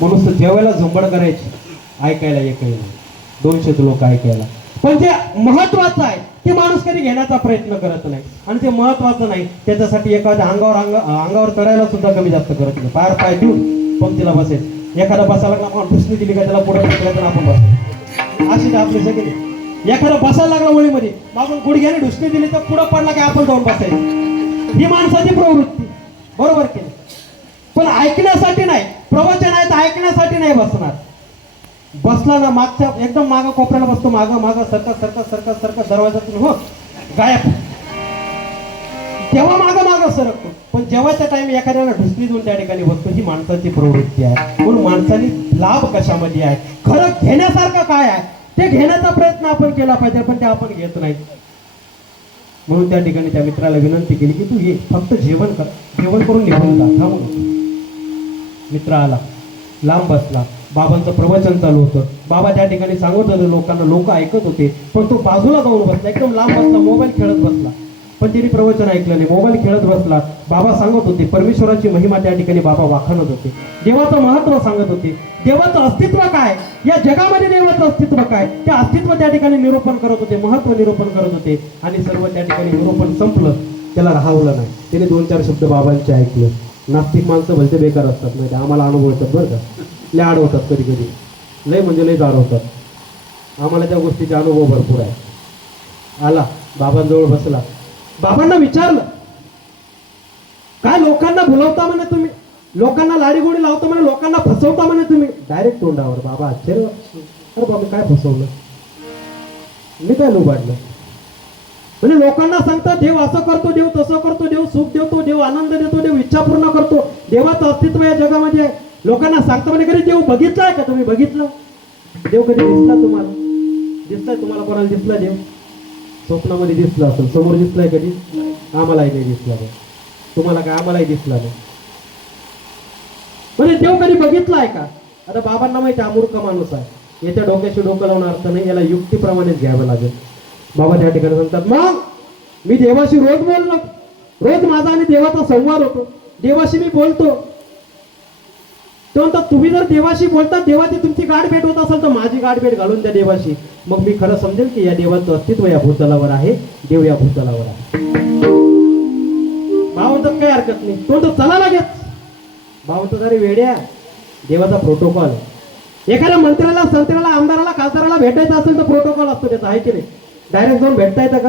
म्हणून जेवायला झोंबड करायची, ऐकायला एकही नाही, 200 लोक ऐकायला. पण जे महत्वाचं आहे ते माणूस कधी घेण्याचा प्रयत्न करत नाही. आणि जे महत्वाचं नाही त्याच्यासाठी एखाद्या अंगावर चढायला सुद्धा कमी जास्त करत नाही. पाय देऊन पंक्तीला बसायचं. एखादा बसायला लागला आपण दुसरी दिली का त्याला पुढे तर आपण बसायचं. अशी आपली सगळी. एखादा बसायला लागला वळीमध्ये आपण गुडघ्याने ढुसणी दिली तर पुढं पडला की आपण जाऊन बसायचं. ही माणसाची प्रवृत्ती, बरोबर की नाही? पण ऐकण्यासाठी नाही, प्रवचन आहे तर ऐकण्यासाठी नाही बसणार. बसला ना मागच्या एकदम मागं कोपऱ्याला बसतो, मागं सरकत दरवाजातून हो गायब, तेव्हा मागं सरकतो. पण जेव्हाच्या टाइम एखाद्याला ढुसणी देऊन त्या ठिकाणी बसतो. ही माणसाची प्रवृत्ती आहे. म्हणून माणसाने लाभ कशामध्ये आहे, खरं घेण्यासारखं काय आहे ते घेण्याचा प्रयत्न आपण केला पाहिजे, पण ते आपण घेत नाही. म्हणून त्या ठिकाणी त्या मित्राला विनंती केली की तू ये, फक्त जेवण कर, जेवण करून निघून जा, थांबू नको. मित्र आला, लांब बसला, बाबांचं प्रवचन चालू होतं. बाबा त्या ठिकाणी सांगत होते लोकांना, लोक ऐकत होते. पण तो बाजूला जाऊन बसला, एकदम लांब बसला, मोबाईल खेळत बसला. पण तिने प्रवचन ऐकलं नाही, मोबाईल खेळत बसला. बाबा सांगत होते परमेश्वराची महिमा, त्या ठिकाणी बाबा वाखाणत होते, देवाचं महत्व सांगत होते, देवाचं अस्तित्व काय, या जगामध्ये देवाचं अस्तित्व काय, ते अस्तित्व त्या ठिकाणी निरूपण करत होते, महत्व निरूपण करत होते. आणि सर्व त्या ठिकाणी निरूपण संपलं, त्याला राहवलं नाही. त्याने 2-4 शब्द बाबांचे ऐकले. नास्तिक माणसं भलते बेकार असतात, नाही आम्हाला अनुभव येतात बरं का, लय आडवतात कधी कधी, लय म्हणजे लय जाणवतात आम्हाला, त्या गोष्टीचे अनुभव भरपूर आहे. आला बाबांजवळ बसला, बाबांना विचारलं काय लोकांना भुलवता म्हणे तुम्ही, लोकांना लाडीगोडी लावता म्हणे, लोकांना फसवता म्हणे तुम्ही. डायरेक्ट तोंडावर. बाबा आश्चर्य, अरे बाबा काय फसवलं, मी काय लुबाडलं म्हणजे लोकांना सांगता देव असं करतो, देव तसं करतो, देव सुख देतो, देव आनंद देतो, देव इच्छा पूर्ण करतो, देवाचं अस्तित्व या जगामध्ये आहे. लोकांना सांगता म्हणजे कधी देव बघितलाय का तुम्ही, बघितलं देव कधी दिसला तुम्हाला, दिसलाय तुम्हाला, कोणाला दिसला देव, स्वप्नामध्ये दिसला असेल, समोर दिसलाय कधी, आम्हालाही नाही दिसला नाही, तुम्हाला काय आम्हालाही दिसला नाही. म्हणजे देव कधी बघितलाय का. आता बाबांना माहिती अमूर्ख माणूस आहे, याच्या डोक्याशी डोकं लावून अर्थ नाही, याला युक्तीप्रमाणेच घ्यावं लागेल. बाबा त्या ठिकाणी सांगतात मग मी देवाशी रोज बोललो, रोज माझा आणि देवाचा संवाद होतो, देवाशी मी बोलतो. तो म्हणतात तुम्ही जर देवाशी बोलता, देवाची तुमची गाठभेट होत असेल तर माझी गाठभेट घालून त्या देवाशी, मग मी खरं समजेल की या देवाचं अस्तित्व या भूतलावर आहे, देव या भूतलावर आहे. भाव म्हणतात काही हरकत नाही, तो म्हणतो चला लागेच. भाव म्हणतात अरे वेड्या, देवाचा प्रोटोकॉल आहे. एखाद्या मंत्र्याला, संत्र्याला, आमदाराला, खासदाराला भेटायचं असेल तर प्रोटोकॉल असतो त्याचा, आहे की नाही. डायरेक्ट जाऊन भेटता येतं का,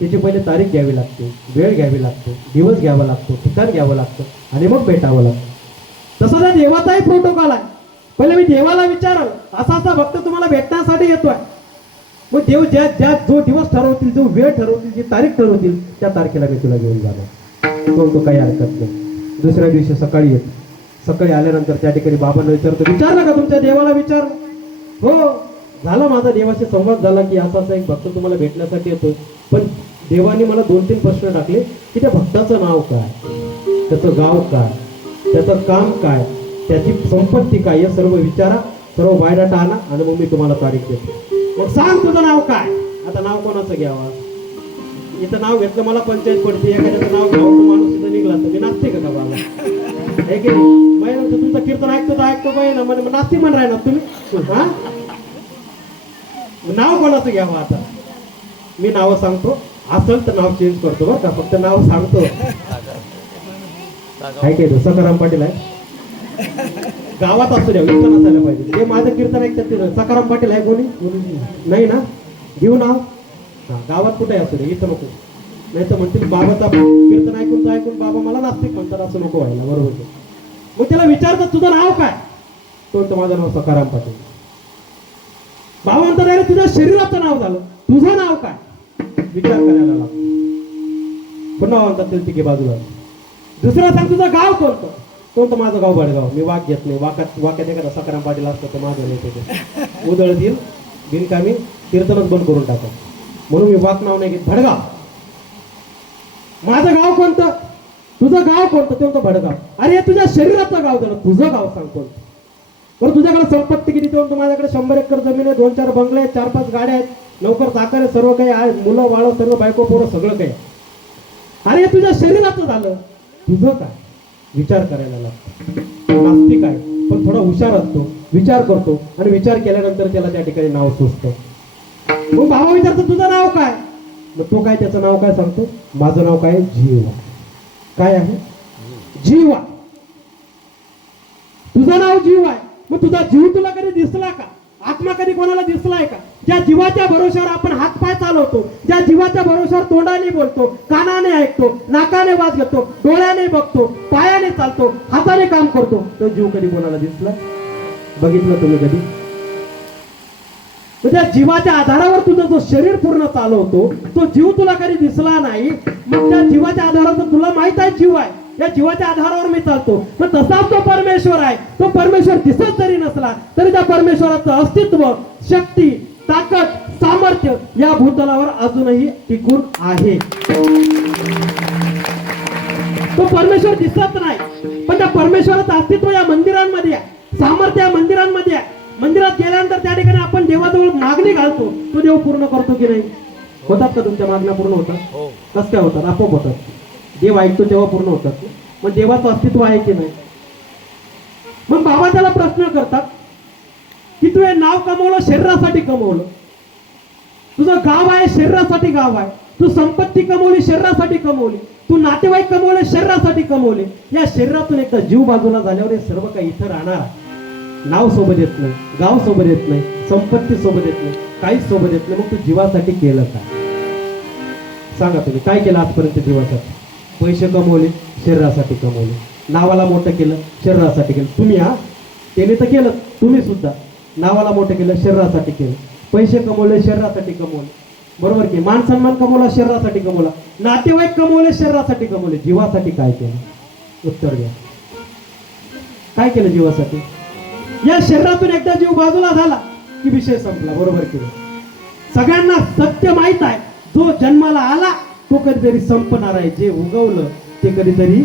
त्याची पहिले तारीख घ्यावी लागते, वेळ घ्यावी लागते, दिवस घ्यावा लागतो, ठिकाण घ्यावं लागतं आणि मग भेटावं लागतं. तसं त्या देवाचाही प्रोटोकॉल आहे. पहिले मी देवाला विचारल असा असा भक्त तुम्हाला भेटण्यासाठी येतोय, मग देव जो दिवस ठरवतील, जो वेळ ठरवतील, जी तारीख ठरवतील त्या तारखेला मी तुला घेऊन जाणार. तो काही हरकत नाही. दुसऱ्या दिवशी सकाळी येतो. सकाळी आल्यानंतर त्या ठिकाणी बाबांना विचारतो, विचारलं का तुमच्या देवाला, विचार हो झाला, माझा देवाशी संवाद झाला की असा एक भक्त तुम्हाला भेटण्यासाठी येतोय. पण देवाने मला 2-3 प्रश्न टाकले की त्या भक्ताचं नाव काय, त्याचं गाव काय, त्याचं काम काय, त्याची संपत्ती काय, हे सर्व विचारा, सर्व बायोडाटा आणा आणि मग मी तुम्हाला तारीख देतो. मग सांग तुझं नाव काय. आता नाव कोणाचं घ्यावं, इथं नाव घेतलं मला पंचायत पडते, एखाद्याचं नाव घ्यावं तो माणूस इथं निघला तर मी नाचते का बाबा, हे की नाही. तुमचं कीर्तन ऐकतो तर ऐकतो पाहिजे ना, म्हणजे नाचते म्हण राहिला तुम्ही. हा नाव कोणाचं घ्यावं. आता मी नाव सांगतो, असेल तर नाव चेंज करतो बरं का, फक्त नाव सांगतो. काय काय सकाराम पाटील आहे, गावात असतो द्या, इथं नसायला पाहिजे. ते माझं कीर्तन ऐकतात, सकाराम पाटील आहे कोणी नाही ना, घेऊ नाव. हा गावात कुठे असू दे, इथं नको, नाही तर म्हणतील बाबाचा कीर्तन ऐकून बाबा मला नास्तिक म्हणतात, असं नको व्हायला, बरोबर. मग त्याला विचारतात तुझं नाव काय, तो माझं नाव सकाराम पाटील. बाबा म्हणतात अरे तुझ्या शरीराचं नाव झालं, तुझं नाव काय, विचार करायला लागतो. पुन्हा म्हणतात ते तिघे बाजूला. दुसरा सांग तुझं गाव कोणतं, तो माझं गाव बडगाव, मी वाक घेत नाही. वाक्यात एखादा सकाराम पाटील असतं तर माझं नाही, ते उदळ देईल बिनकामी, कीर्तनच बंद करून टाका, म्हणून मी वाक नाव नाही घेत. भडगाव, माझं गाव कोणतं, तुझं गाव कोणतं, ते होतं भडगाव. अरे तुझ्या शरीराचं गाव झालं, तुझं गाव सांग कोणतं. बरं तुझ्याकडे संपत्ती किती, ते माझ्याकडे 100 एकर जमीन आहे, 2-4 बंगले आहेत, 4-5 गाड्या आहेत, नोकर चाकर आहे, सर्व काही आहे, मुलं बाळ सर्व, बायको पोरं सगळं काही. अरे तुझ्या शरीराचं झालं, तुझं काय, विचार करायला लागतं. नास्तिक आहे पण थोडं थोडा हुशार असतो, विचार करतो आणि विचार केल्यानंतर त्याला त्या ठिकाणी नाव सुचतं. मग बाबा विचारतो तुझं नाव काय? मग तो काय त्याचं नाव काय सांगतो? माझं नाव काय? जीवा. काय आहे? जीवा. तुझं नाव जीव आहे. मग तुझा जीव तुला कधी दिसला का? आत्मा कधी कोणाला दिसलाय का? ज्या जीवाच्या भरोश्यावर आपण हातपाय चालवतो, ज्या जीवाच्या भरोश्यावर तोंडाने बोलतो, कानाने ऐकतो, नाकाने वास घेतो, डोळ्याने बघतो, पायाने चालतो, हाताने काम करतो, तो जीव कधी कोणाला दिसला? बघितलं तुम्ही कधी? त्या जीवाच्या आधारावर तुझं जो शरीर पूर्ण चालवतो तो जीव तुला कधी दिसला नाही. मग त्या जीवाच्या आधारावर तुला माहित आहे जीव आहे, या जीवाच्या आधारावर मी चालतो. मग तसाच तो परमेश्वर आहे. तो परमेश्वर दिसत जरी नसला तरी त्या परमेश्वराचं अस्तित्व, शक्ती, ताकद, सामर्थ्य या भूतलावर अजूनही टिकून आहे. तो परमेश्वर दिसत नाही पण त्या परमेश्वराचं अस्तित्व या मंदिरांमध्ये आहे, सामर्थ्य या मंदिरांमध्ये आहे. मंदिरात गेल्यानंतर त्या ठिकाणी आपण देवाजवळ मागणी घालतो, तो देव पूर्ण करतो की नाही? होतात का तुमच्या मागण्या पूर्ण होतात? कसं काय होतात? आपोआप होतात. देव ऐकतो तेव्हा पूर्ण होतात. मग देवाचं अस्तित्व आहे की नाही? मग बाबा त्याला प्रश्न करतात की तू हे नाव कमवलं शरीरासाठी कमवलं, तुझं गाव आहे शरीरासाठी गाव आहे, तू संपत्ती कमवली शरीरासाठी कमवली, तू नातेवाईक कमवले शरीरासाठी कमवले. या शरीरातून एकदा जीव बाजूला झाल्यावर हे सर्व काही इथं राहणार. नाव सोबत येत नाही, गाव सोबत येत नाही, संपत्ती सोबत येत नाही, काहीच सोबत येत नाही. मग तू जीवासाठी केलं काय? सांगा तुम्ही काय केलं आजपर्यंत जीवासाठी? पैसे कमवले शरीरासाठी कमवले, नावाला मोठं केलं शरीरासाठी केलं. तुम्ही त्याने तर केलं, तुम्ही सुद्धा नावाला मोठं केलं शरीरासाठी केलं, पैसे कमवले शरीरासाठी कमवले, बरोबर की? मान सन्मान कमवला शरीरासाठी कमवला, नातेवाईक कमवले शरीरासाठी कमवले. जीवासाठी काय केलं? उत्तर द्या. काय केलं जीवासाठी? या शरीरातून एकदा जीव बाजूला झाला की विषय संपला, बरोबर की? सगळ्यांना सत्य माहित आहे, जो जन्माला आला तो कधीतरी संपणार आहे, जे उगवलं ते कधीतरी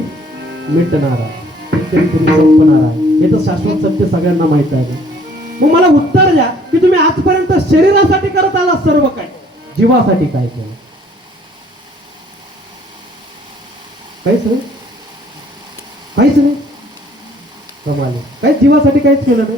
मिटणार आहे, कधीतरी संपणार आहे. हे तर शाश्वत सत्य सगळ्यांना माहित आहे. मग मला उत्तर द्या की तुम्ही आजपर्यंत शरीरासाठी करत आला सर्व काय, जीवासाठी काय केलं? काहीच नाही, काहीच नाही. कमाल. काही जीवासाठी काहीच केलं नाही.